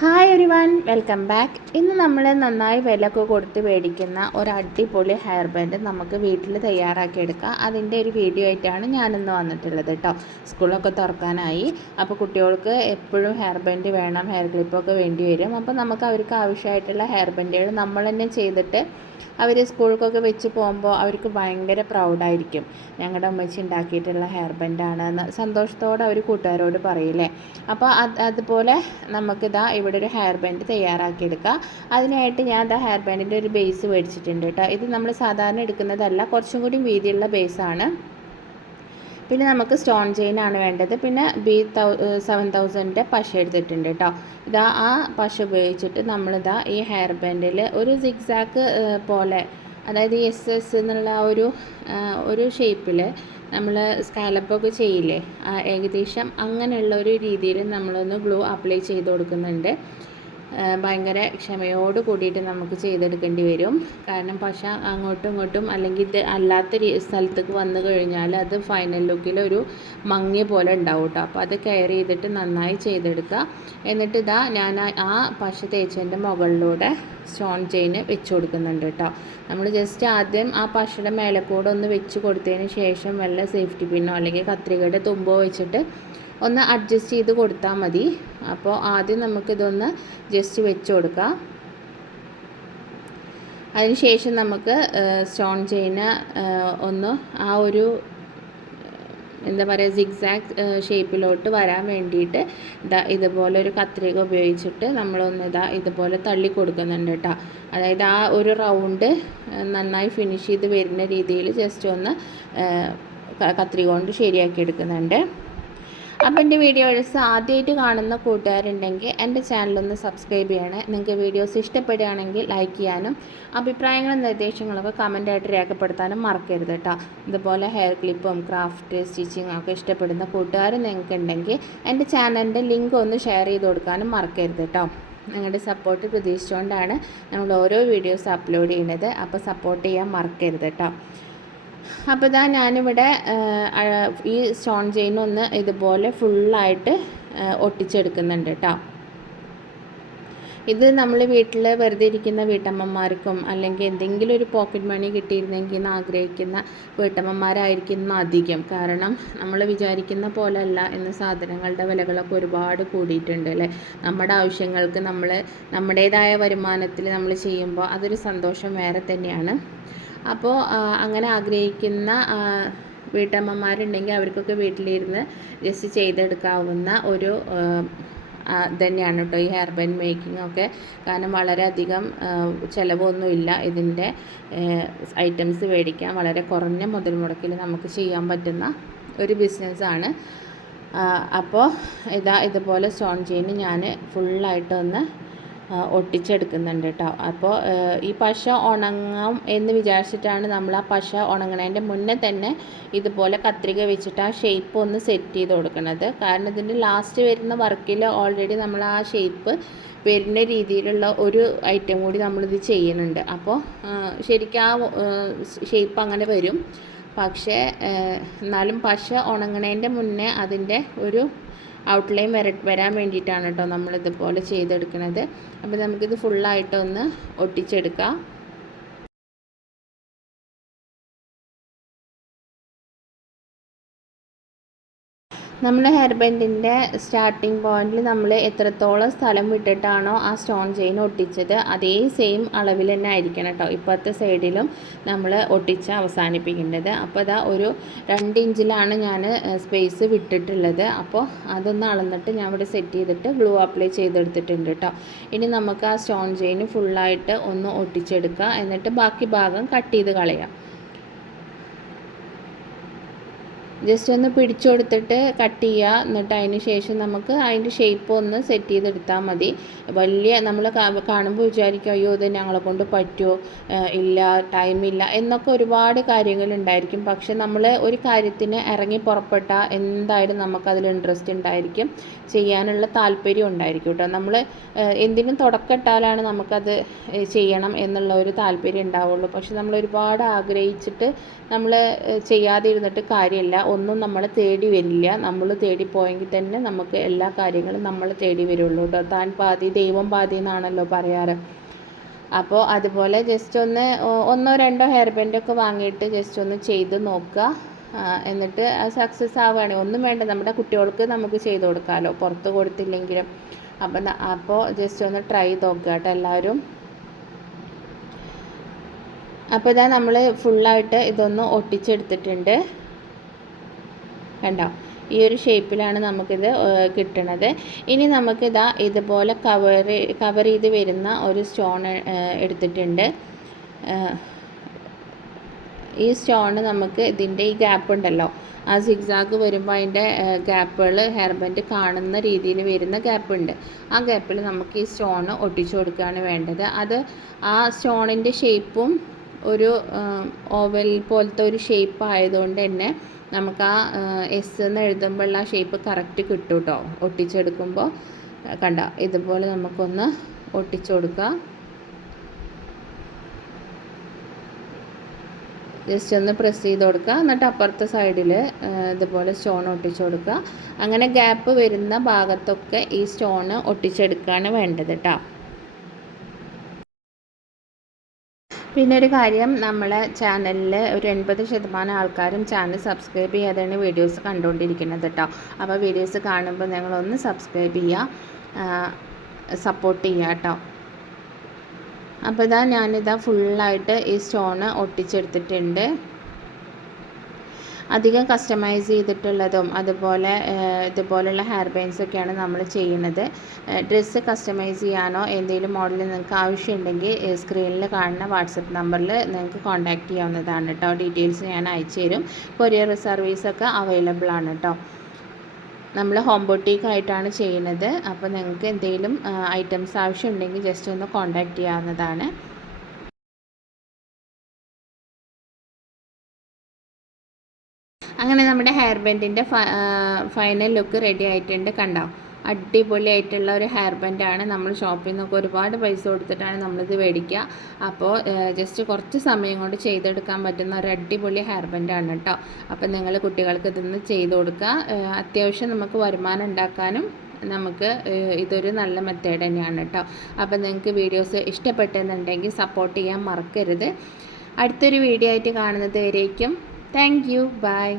Hi ഒരു one welcome back ഇന്ന് നമ്മൾ നന്നായി വിലക്ക് കൊടുത്ത് മേടിക്കുന്ന ഒരു അടിപൊളി ഹെയർ ബാൻഡ് നമുക്ക് വീട്ടിൽ തയ്യാറാക്കിയെടുക്കാം അതിന്റെ ഒരു വീഡിയോ ആയിട്ടാണ് ഞാനിന്ന് വന്നിട്ടുള്ളത് കേട്ടോ സ്കൂളൊക്കെ തുറക്കാനായി. അപ്പോൾ കുട്ടികൾക്ക് എപ്പോഴും ഹെയർ ബാൻഡ് വേണം ഹെയർ ക്ലിപ്പൊക്കെ വേണ്ടി വരും. അപ്പോൾ നമുക്ക് അവർക്ക് ആവശ്യമായിട്ടുള്ള ഹെയർ ബാൻഡുകൾ നമ്മൾ തന്നെ ചെയ്തിട്ട് അവർ സ്കൂൾക്കൊക്കെ വെച്ച് പോകുമ്പോൾ അവർക്ക് ഭയങ്കര പ്രൗഡായിരിക്കും ഞങ്ങളുടെ അമ്മച്ചി ഉണ്ടാക്കിയിട്ടുള്ള ഹെയർ ബാൻഡാണ് എന്ന് സന്തോഷത്തോടെ അവർ കൂട്ടുകാരോട് പറയില്ലേ? അപ്പോൾ അത് അതുപോലെ നമുക്കിതാ ഇവിടെ ഒരു ഹെയർ ബാൻഡ് തയ്യാറാക്കിയെടുക്കുക അതിനായിട്ട് ഞാൻ ദാ ഹെയർ ബാൻഡിന്റെ ഒരു ബേസ് മേടിച്ചിട്ടുണ്ട് കേട്ടോ. ഇത് നമ്മൾ സാധാരണ എടുക്കുന്നതല്ല കുറച്ചും കൂടി വീതിയുള്ള ബേസാണ് പിന്നെ നമുക്ക് സ്റ്റോൺ ചെയിൻ ആണ് വേണ്ടത്. പിന്നെ ബി തൗ സെവൻ തൗസൻഡിന്റെ പശ എടുത്തിട്ടുണ്ട് കേട്ടോ. ഇതാ ആ പശ ഉപയോഗിച്ചിട്ട് നമ്മളിതാ ഈ ഹെയർ ബാൻഡിൽ ഒരു സിക്സാക്ക് പോലെ അതായത് എസ് എസ് എന്നുള്ള ഒരു ഒരു ഷേപ്പിൽ നമ്മൾ സ്കാലപ്പൊക്കെ ചെയ്യില്ലേ? ഏകദേശം അങ്ങനെയുള്ള ഒരു രീതിയിൽ നമ്മളൊന്ന് ഗ്ലൂ അപ്ലൈ ചെയ്ത് കൊടുക്കുന്നുണ്ട്. ഭയങ്കര ക്ഷമയോട് കൂടിയിട്ട് നമുക്ക് ചെയ്തെടുക്കേണ്ടി വരും. കാരണം പശ അങ്ങോട്ടും ഇങ്ങോട്ടും അല്ലെങ്കിൽ ഇത് അല്ലാത്ത സ്ഥലത്തേക്ക് വന്നു കഴിഞ്ഞാൽ അത് ഫൈനൽ ലുക്കിൽ ഒരു മങ്ങിയ പോലെ ഉണ്ടാവും കേട്ടോ. അപ്പോൾ അത് കെയർ ചെയ്തിട്ട് നന്നായി ചെയ്തെടുക്കുക. എന്നിട്ട് ഇതാ ഞാൻ ആ പശ തേച്ചതിന്റെ മുകളിലൂടെ സ്റ്റോൺ ചെയിൻ വെച്ച് കൊടുക്കുന്നുണ്ട് കേട്ടോ. നമ്മൾ ജസ്റ്റ് ആദ്യം ആ പശയുടെ മേലെ കൂടെ ഒന്ന് വെച്ച് കൊടുത്തതിന് ശേഷം വല്ല സേഫ്റ്റി പിന്നോ അല്ലെങ്കിൽ കത്രികയുടെ തുമ്പോ വെച്ചിട്ട് ഒന്ന് അഡ്ജസ്റ്റ് ചെയ്ത് കൊടുത്താൽ മതി. അപ്പോൾ ആദ്യം നമുക്കിതൊന്ന് ജസ്റ്റ് വെച്ച് കൊടുക്കാം. അതിനുശേഷം നമുക്ക് സ്റ്റോൺ ചെയിന് ഒന്ന് ആ ഒരു എന്താ പറയുക സിഗ്സാഗ് ഷേപ്പിലോട്ട് വരാൻ വേണ്ടിയിട്ട് ഇതാ ഇതുപോലെ ഒരു കത്രിക ഉപയോഗിച്ചിട്ട് നമ്മളൊന്ന് ഇതാ ഇതുപോലെ തള്ളി കൊടുക്കുന്നുണ്ട് കേട്ടോ അതായത് ആ ഒരു റൗണ്ട് നന്നായി ഫിനിഷ് ചെയ്ത് വരുന്ന രീതിയിൽ ജസ്റ്റ് ഒന്ന് കത്രിക കൊണ്ട് ശരിയാക്കി എടുക്കുന്നുണ്ട്. അപ്പോൾ എന്റെ വീഡിയോസ് ആദ്യമായിട്ട് കാണുന്ന കൂട്ടുകാരുണ്ടെങ്കിൽ എന്റെ ചാനലൊന്ന് സബ്സ്ക്രൈബ് ചെയ്യണേ. നിങ്ങൾക്ക് വീഡിയോസ് ഇഷ്ടപ്പെടുകയാണെങ്കിൽ ലൈക്ക് ചെയ്യാനും അഭിപ്രായങ്ങളും നിർദ്ദേശങ്ങളൊക്കെ കമന്റായിട്ട് രേഖപ്പെടുത്താനും മറക്കരുത് കേട്ടോ ഇതുപോലെ ഹെയർ ക്ലിപ്പും ക്രാഫ്റ്റ് സ്റ്റിച്ചിങ്ങും ഒക്കെ ഇഷ്ടപ്പെടുന്ന കൂട്ടുകാർ നിങ്ങൾക്ക് ഉണ്ടെങ്കിൽ എന്റെ ചാനലിന്റെ ലിങ്ക് ഒന്ന് ഷെയർ ചെയ്ത് കൊടുക്കാനും മറക്കരുത് കേട്ടോ നിങ്ങളുടെ സപ്പോർട്ട് പ്രതീക്ഷിച്ചുകൊണ്ടാണ് നമ്മൾ ഓരോ വീഡിയോസ് അപ്ലോഡ് ചെയ്യുന്നത്. അപ്പോൾ സപ്പോർട്ട് ചെയ്യാൻ മറക്കരുത് കേട്ടോ അപ്പോൾ ഇതാ ഞാനിവിടെ ഈ സ്റ്റോൺ ചെയിൻ ഒന്ന് ഇതുപോലെ ഫുള്ളായിട്ട് ഒട്ടിച്ചെടുക്കുന്നുണ്ട് കേട്ടോ ഇത് നമ്മൾ വീട്ടിൽ വെറുതെ ഇരിക്കുന്ന വീട്ടമ്മമാർക്കും അല്ലെങ്കിൽ എന്തെങ്കിലും ഒരു പോക്കറ്റ് മണി കിട്ടിയിരുന്നെങ്കിൽ എന്ന് ആഗ്രഹിക്കുന്ന വീട്ടമ്മമാരായിരിക്കും അധികം. കാരണം നമ്മൾ വിചാരിക്കുന്ന പോലെയല്ല ഇന്ന് സാധനങ്ങളുടെ വിലകളൊക്കെ ഒരുപാട് കൂടിയിട്ടുണ്ട് അല്ലേ? നമ്മുടെ ആവശ്യങ്ങൾക്ക് നമ്മൾ നമ്മുടേതായ വരുമാനത്തിൽ നമ്മൾ ചെയ്യുമ്പോൾ അതൊരു സന്തോഷം വേറെ തന്നെയാണ്. അപ്പോൾ അങ്ങനെ ആഗ്രഹിക്കുന്ന വീട്ടമ്മമാരുണ്ടെങ്കിൽ അവർക്കൊക്കെ വീട്ടിലിരുന്ന് ജസ്റ്റ് ചെയ്തെടുക്കാവുന്ന ഒരു തന്നെയാണ് കേട്ടോ ഈ ഹെയർ ബാൻഡ് മേക്കിംഗ് ഒക്കെ. കാരണം വളരെയധികം ചിലവൊന്നുമില്ല ഇതിന്റെ ഐറ്റംസ് മേടിക്കാൻ. വളരെ കുറഞ്ഞ മുതൽ മുടക്കിൽ നമുക്ക് ചെയ്യാൻ പറ്റുന്ന ഒരു ബിസിനസ്സാണ് അപ്പോൾ ഇതാ ഇതുപോലെ സ്റ്റോൺ ചെയിൻ ഞാൻ ഫുള്ളായിട്ടൊന്ന് ഒട്ടിച്ചെടുക്കുന്നുണ്ട് കേട്ടോ. അപ്പോൾ ഈ പശ ഉണങ്ങാം എന്ന് വിചാരിച്ചിട്ടാണ് നമ്മൾ ആ പശ ഉണങ്ങണതിന്റെ മുന്നേ തന്നെ ഇതുപോലെ കത്രിക വെച്ചിട്ട് ആ ഷേപ്പ് ഒന്ന് സെറ്റ് ചെയ്ത് കൊടുക്കുന്നത് കാരണം ഇതിന്റെ ലാസ്റ്റ് വരുന്ന വർക്കിൽ ഓൾറെഡി നമ്മൾ ആ ഷേപ്പ് വരുന്ന രീതിയിലുള്ള ഒരു ഐറ്റം കൂടി നമ്മളിത് ചെയ്യുന്നുണ്ട്. അപ്പോൾ ശരിക്കും ആ ഷേപ്പ് അങ്ങനെ വരും. പക്ഷേ എന്നാലും പശ ഉണങ്ങണതിന്റെ മുന്നേ അതിന്റെ ഒരു ഔട്ട്ലൈൻ വര വരാൻ വേണ്ടിയിട്ടാണ് കേട്ടോ നമ്മളിതുപോലെ ചെയ്തെടുക്കുന്നത് അപ്പോൾ നമുക്കിത് ഫുള്ളായിട്ടൊന്ന് ഒട്ടിച്ചെടുക്കാം. നമ്മൾ ഹെയർ ബാൻഡിന്റെ സ്റ്റാർട്ടിങ് പോയിന്റിൽ നമ്മൾ എത്രത്തോളം സ്ഥലം വിട്ടിട്ടാണോ ആ സ്റ്റോൺ ചെയിൻ ഒട്ടിച്ചത് അതേ സെയിം അളവിൽ തന്നെ ആയിരിക്കണം കേട്ടോ ഇപ്പോഴത്തെ സൈഡിലും നമ്മൾ ഒട്ടിച്ച് അവസാനിപ്പിക്കേണ്ടത്. അപ്പോൾ അതാ ഒരു രണ്ട് ഇഞ്ചിലാണ് ഞാൻ സ്പേസ് വിട്ടിട്ടുള്ളത്. അപ്പോൾ അതൊന്ന് അളന്നിട്ട് ഞാൻ ഇവിടെ സെറ്റ് ചെയ്തിട്ട് ഗ്ലൂ അപ്ലൈ ചെയ്തെടുത്തിട്ടുണ്ട് കേട്ടോ ഇനി നമുക്ക് ആ സ്റ്റോൺ ചെയിൻ ഫുള്ളായിട്ട് ഒന്ന് ഒട്ടിച്ചെടുക്കുക എന്നിട്ട് ബാക്കി ഭാഗം കട്ട് ചെയ്ത് കളയാം. ജസ്റ്റ് ഒന്ന് പിടിച്ചു കൊടുത്തിട്ട് കട്ട് ചെയ്യുക. എന്നിട്ട് അതിന് ശേഷം നമുക്ക് അതിന്റെ ഷേപ്പ് ഒന്ന് സെറ്റ് ചെയ്തെടുത്താൽ മതി. വലിയ നമ്മൾ കാണുമ്പോൾ വിചാരിക്കും അയ്യോ ഇത് ഞങ്ങളെ കൊണ്ട് പറ്റുമോ? ഇല്ല ടൈമില്ല എന്നൊക്കെ ഒരുപാട് കാര്യങ്ങളുണ്ടായിരിക്കും പക്ഷെ നമ്മൾ ഒരു കാര്യത്തിന് ഇറങ്ങി പുറപ്പെട്ട എന്തായാലും നമുക്കതിൽ ഇൻട്രസ്റ്റ് ഉണ്ടായിരിക്കും. ചെയ്യാനുള്ള താല്പര്യം ഉണ്ടായിരിക്കും കേട്ടോ. നമ്മൾ എന്തിനും തുടക്കമിട്ടാലാണ് നമുക്കത് ചെയ്യണം എന്നുള്ള ഒരു താല്പര്യം ഉണ്ടാവുള്ളൂ. പക്ഷെ നമ്മൾ ഒരുപാട് ആഗ്രഹിച്ചിട്ട് നമ്മൾ ചെയ്യാതെ ഇരുന്നിട്ട് കാര്യമില്ല. ഒന്നും നമ്മൾ തേടി വരില്ല. നമ്മൾ തേടി പോയെങ്കിൽ തന്നെ നമുക്ക് എല്ലാ കാര്യങ്ങളും നമ്മൾ തേടി വരുള്ളൂ കേട്ടോ താൻ പാതി ദൈവം പാതി എന്നാണല്ലോ പറയാറ്. അപ്പോൾ അതുപോലെ ജസ്റ്റ് ഒന്ന് ഒന്നോ രണ്ടോ ഹെയർ ബാൻഡൊക്കെ വാങ്ങിയിട്ട് ജസ്റ്റ് ഒന്ന് ചെയ്ത് നോക്കുക. എന്നിട്ട് സക്സസ് ആവുകയാണെങ്കിൽ ഒന്നും വേണ്ട. നമ്മുടെ കുട്ടികൾക്ക് നമുക്ക് ചെയ്ത് കൊടുക്കാമല്ലോ പുറത്ത് കൊടുത്തില്ലെങ്കിലും. അപ്പം അപ്പോൾ ജസ്റ്റ് ഒന്ന് ട്രൈ ചെയ്ത് നോക്കുക കേട്ടോ എല്ലാവരും. അപ്പോൾ ഇതാ നമ്മൾ ഫുള്ളായിട്ട് ഇതൊന്ന് ഒട്ടിച്ചെടുത്തിട്ടുണ്ട്. കണ്ടോ? ഈ ഒരു ഷേപ്പിലാണ് നമുക്കിത് കിട്ടണത്. ഇനി നമുക്കിതാ ഇതുപോലെ കവർ കവർ ചെയ്ത് വരുന്ന ഒരു സ്റ്റോൺ എടുത്തിട്ടുണ്ട്. ഈ സ്റ്റോണ് നമുക്ക് ഇതിന്റെ ഈ ഗ്യാപ്പ് ഉണ്ടല്ലോ. ആ സിഗ്സാഗ് വരുമ്പോൾ അതിന്റെ ഗ്യാപ്പുകൾ ഹെയർ കാണുന്ന രീതിയിൽ വരുന്ന ഗ്യാപ്പ് ഉണ്ട്. ആ ഗ്യാപ്പിൽ നമുക്ക് ഈ സ്റ്റോൺ ഒട്ടിച്ചു കൊടുക്കുകയാണ് വേണ്ടത്. അത് ആ സ്റ്റോണിന്റെ ഷേപ്പും ഒരു ഓവൽ പോലത്തെ ഒരു ഷേപ്പ് ആയതുകൊണ്ട് തന്നെ നമുക്ക് ആ എസ് എന്ന് എഴുതുമ്പോഴുള്ള ആ ഷേപ്പ് കറക്റ്റ് കിട്ടും കേട്ടോ ഒട്ടിച്ചെടുക്കുമ്പോൾ കണ്ട ഇതുപോലെ നമുക്കൊന്ന് ഒട്ടിച്ചു കൊടുക്കാം. ജസ്റ്റ് ഒന്ന് പ്രസ് ചെയ്ത് കൊടുക്കുക എന്നിട്ട് അപ്പുറത്തെ സൈഡിൽ ഇതുപോലെ സ്റ്റോൺ ഒട്ടിച്ചു കൊടുക്കുക അങ്ങനെ ഗ്യാപ്പ് വരുന്ന ഭാഗത്തൊക്കെ ഈ സ്റ്റോൺ ഒട്ടിച്ചെടുക്കുകയാണ് വേണ്ടത് കേട്ടോ പിന്നെ ഒരു കാര്യം നമ്മളെ ചാനലിൽ ഒരു എൺപത് ശതമാനം ആൾക്കാരും ചാനൽ സബ്സ്ക്രൈബ് ചെയ്യാതെയാണ് വീഡിയോസ് കണ്ടുകൊണ്ടിരിക്കുന്നത് കേട്ടോ അപ്പോൾ വീഡിയോസ് കാണുമ്പോൾ നിങ്ങളൊന്ന് സബ്സ്ക്രൈബ് ചെയ്യുക സപ്പോർട്ട് ചെയ്യുക കേട്ടോ അപ്പോൾ ഇതാ ഞാനിതാ ഫുള്ളായിട്ട് ഈ സ്റ്റോണ് ഒട്ടിച്ചെടുത്തിട്ടുണ്ട്. അധികം കസ്റ്റമൈസ് ചെയ്തിട്ടുള്ളതും അതുപോലെ ഇതുപോലുള്ള ഹെയർ ബാൻഡ്സൊക്കെയാണ് നമ്മൾ ചെയ്യുന്നത്. ഡ്രസ്സ് കസ്റ്റമൈസ് ചെയ്യാനോ എന്തെങ്കിലും മോഡൽ നിങ്ങൾക്ക് ആവശ്യമുണ്ടെങ്കിൽ സ്ക്രീനിൽ കാണുന്ന വാട്സപ്പ് നമ്പറിൽ നിങ്ങൾക്ക് കോൺടാക്റ്റ് ചെയ്യാവുന്നതാണ് കേട്ടോ ഡീറ്റെയിൽസ് ഞാൻ അയച്ചു തരും. കൊറിയർ സർവീസൊക്കെ അവൈലബിൾ ആണ് കേട്ടോ നമ്മൾ ഹോം ബൊട്ടീക്ക് ആയിട്ടാണ് ചെയ്യുന്നത്. അപ്പോൾ നിങ്ങൾക്ക് എന്തെങ്കിലും ഐറ്റംസ് ആവശ്യമുണ്ടെങ്കിൽ ജസ്റ്റ് ഒന്ന് കോൺടാക്റ്റ് ചെയ്യാവുന്നതാണ്. അങ്ങനെ നമ്മുടെ ഹെയർ ബാൻഡിന്റെ ഫൈനൽ ലുക്ക് റെഡി ആയിട്ടുണ്ട് കണ്ടോ? അടിപൊളിയായിട്ടുള്ള ഒരു ഹെയർ ബാൻഡാണ് നമ്മൾ ഷോപ്പിൽ നിന്നൊക്കെ ഒരുപാട് പൈസ കൊടുത്തിട്ടാണ് നമ്മളിത് മേടിക്കുക. അപ്പോൾ ജസ്റ്റ് കുറച്ച് സമയം കൊണ്ട് ചെയ്തെടുക്കാൻ പറ്റുന്ന ഒരു അടിപൊളി ഹെയർ ബാൻഡാണ് കേട്ടോ. അപ്പോൾ നിങ്ങൾ കുട്ടികൾക്ക് ഇതൊന്ന് ചെയ്ത് കൊടുക്കുക. അത്യാവശ്യം നമുക്ക് വരുമാനം ഉണ്ടാക്കാനും നമുക്ക് ഇതൊരു നല്ല മെത്തേഡ് തന്നെയാണ് കേട്ടോ. അപ്പോൾ നിങ്ങൾക്ക് വീഡിയോസ് ഇഷ്ടപ്പെട്ടെന്നുണ്ടെങ്കിൽ സപ്പോർട്ട് ചെയ്യാൻ മറക്കരുത്. അടുത്തൊരു വീഡിയോ ആയിട്ട് കാണുന്നത് വരേക്കും. Thank you by